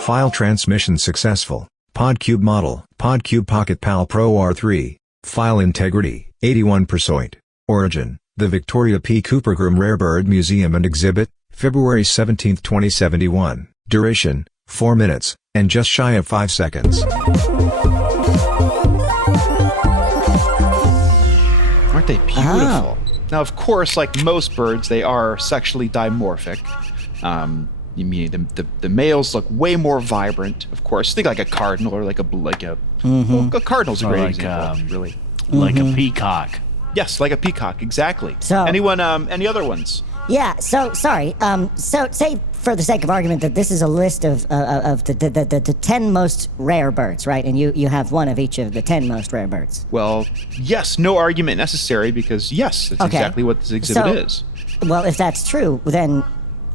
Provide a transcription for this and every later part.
File transmission successful. PodCube model. PodCube Pocket Pal Pro R3. File integrity, 81%. Origin, the Victoria P. Coopergrim Rare Bird Museum and Exhibit, February 17, 2071. Duration, 4 minutes, and just shy of 5 seconds. Aren't they beautiful? Oh. Now, of course, like most birds, they are sexually dimorphic. You mean the males look way more vibrant, of course. Think like a cardinal or well, a cardinal's a great example, really. Like a peacock. Yes, like a peacock, exactly. So- Any other ones? Yeah, so, sorry. So, say, for the sake of argument, that this is a list of the 10 most rare birds, right? And you have one of each of the 10 most rare birds. Well, yes, no argument necessary, because yes, that's Okay. exactly what this exhibit is. Well, if that's true, then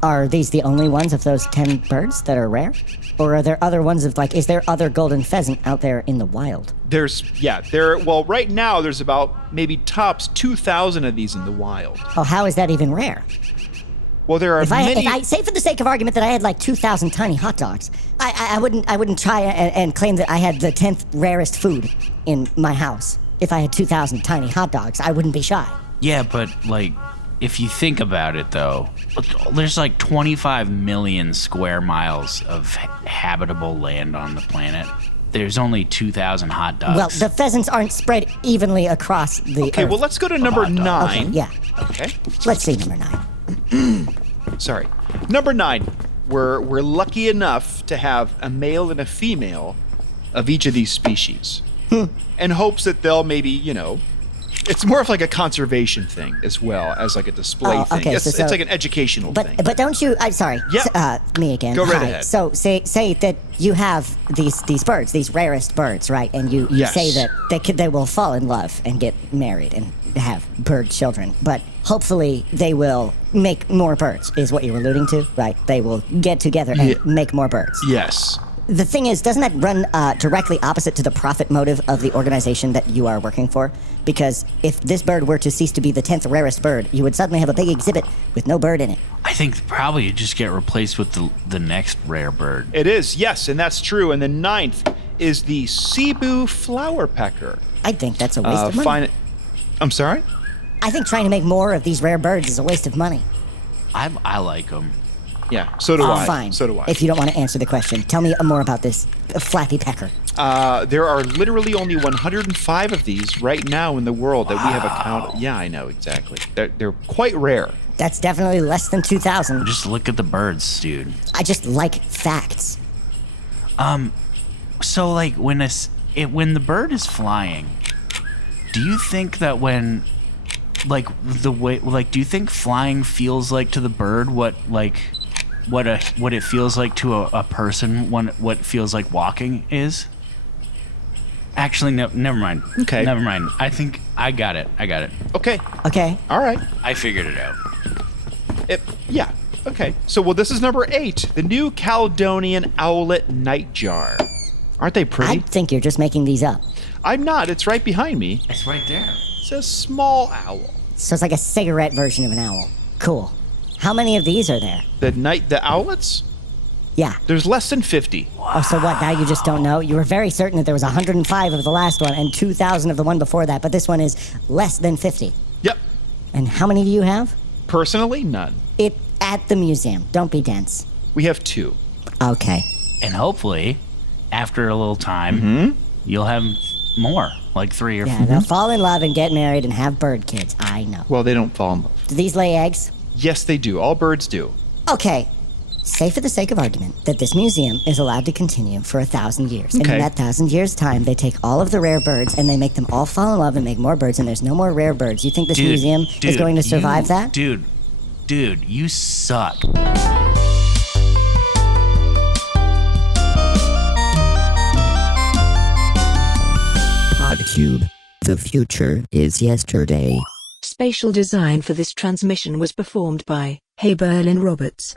are these the only ones of those 10 birds that are rare? Or are there other ones of, is there other golden pheasant out there in the wild? Right now there's about maybe tops 2,000 of these in the wild. Oh, how is that even rare? Well, there are If many... I say for the sake of argument that I had 2,000 tiny hot dogs, I wouldn't try and claim that I had the 10th rarest food in my house. If I had 2,000 tiny hot dogs, I wouldn't be shy. Yeah, but if you think about it, though, there's 25 million square miles of habitable land on the planet. There's only 2,000 hot dogs. Well, the pheasants aren't spread evenly across the Okay, earth. well, let's go to number 9. Okay, yeah. Okay. Let's see number 9. Sorry. Number 9. We're lucky enough to have a male and a female of each of these species. In hopes that they'll maybe, it's more of a conservation thing as well as a display thing. Okay, It's like an educational thing. But don't you? I'm sorry. Yeah. Me again. Go right Hi. ahead. So say that you have these birds, these rarest birds, right? And you Yes. say that they will fall in love and get married and have bird children. But hopefully they will make more birds, is what you're alluding to, right? They will get together and make more birds. Yes. The thing is, doesn't that run directly opposite to the profit motive of the organization that you are working for? Because if this bird were to cease to be the 10th rarest bird, you would suddenly have a big exhibit with no bird in it. I think probably you just get replaced with the next rare bird. It is, yes, and that's true. And the 9th is the Cebu flower pecker. I think that's a waste of money. I'm sorry? I think trying to make more of these rare birds is a waste of money. I like them. Yeah, so do I. Fine. So do I. If you don't want to answer the question, tell me more about this flappy pecker. There are literally only 105 of these right now in the world that we have a count. Yeah, I know, exactly. They're quite rare. That's definitely less than 2,000. Just look at the birds, dude. I just like facts. So when the bird is flying, do you think that when do you think flying feels like to the bird what it feels like to a person when what feels like walking is? Actually, no, never mind. Okay. Never mind. I think I got it. Okay. Okay. All right. I figured it out. Yeah. Okay. So, this is number 8, the New Caledonian owlet nightjar. Aren't they pretty? I think you're just making these up. I'm not. It's right behind me. It's right there. It's a small owl. So it's like a cigarette version of an owl. Cool. How many of these are there? The owlets? Yeah. There's less than 50. Oh, so what, now you just don't know? You were very certain that there was 105 of the last one and 2,000 of the one before that, but this one is less than 50. Yep. And how many do you have? Personally, none. At the museum. Don't be dense. We have 2. Okay. And hopefully, after a little time, you'll have more, like 3 or 4. Yeah, they'll fall in love and get married and have bird kids. I know. Well, they don't fall in love. Do these lay eggs? Yes, they do. All birds do. Okay. Say for the sake of argument that this museum is allowed to continue for 1,000 years. And Okay. in that 1,000 years' time, they take all of the rare birds and they make them all fall in love and make more birds, and there's no more rare birds. You think this museum is going to survive that? Dude, you suck. PodCube. The future is yesterday. Spatial design for this transmission was performed by Berlin Roberts.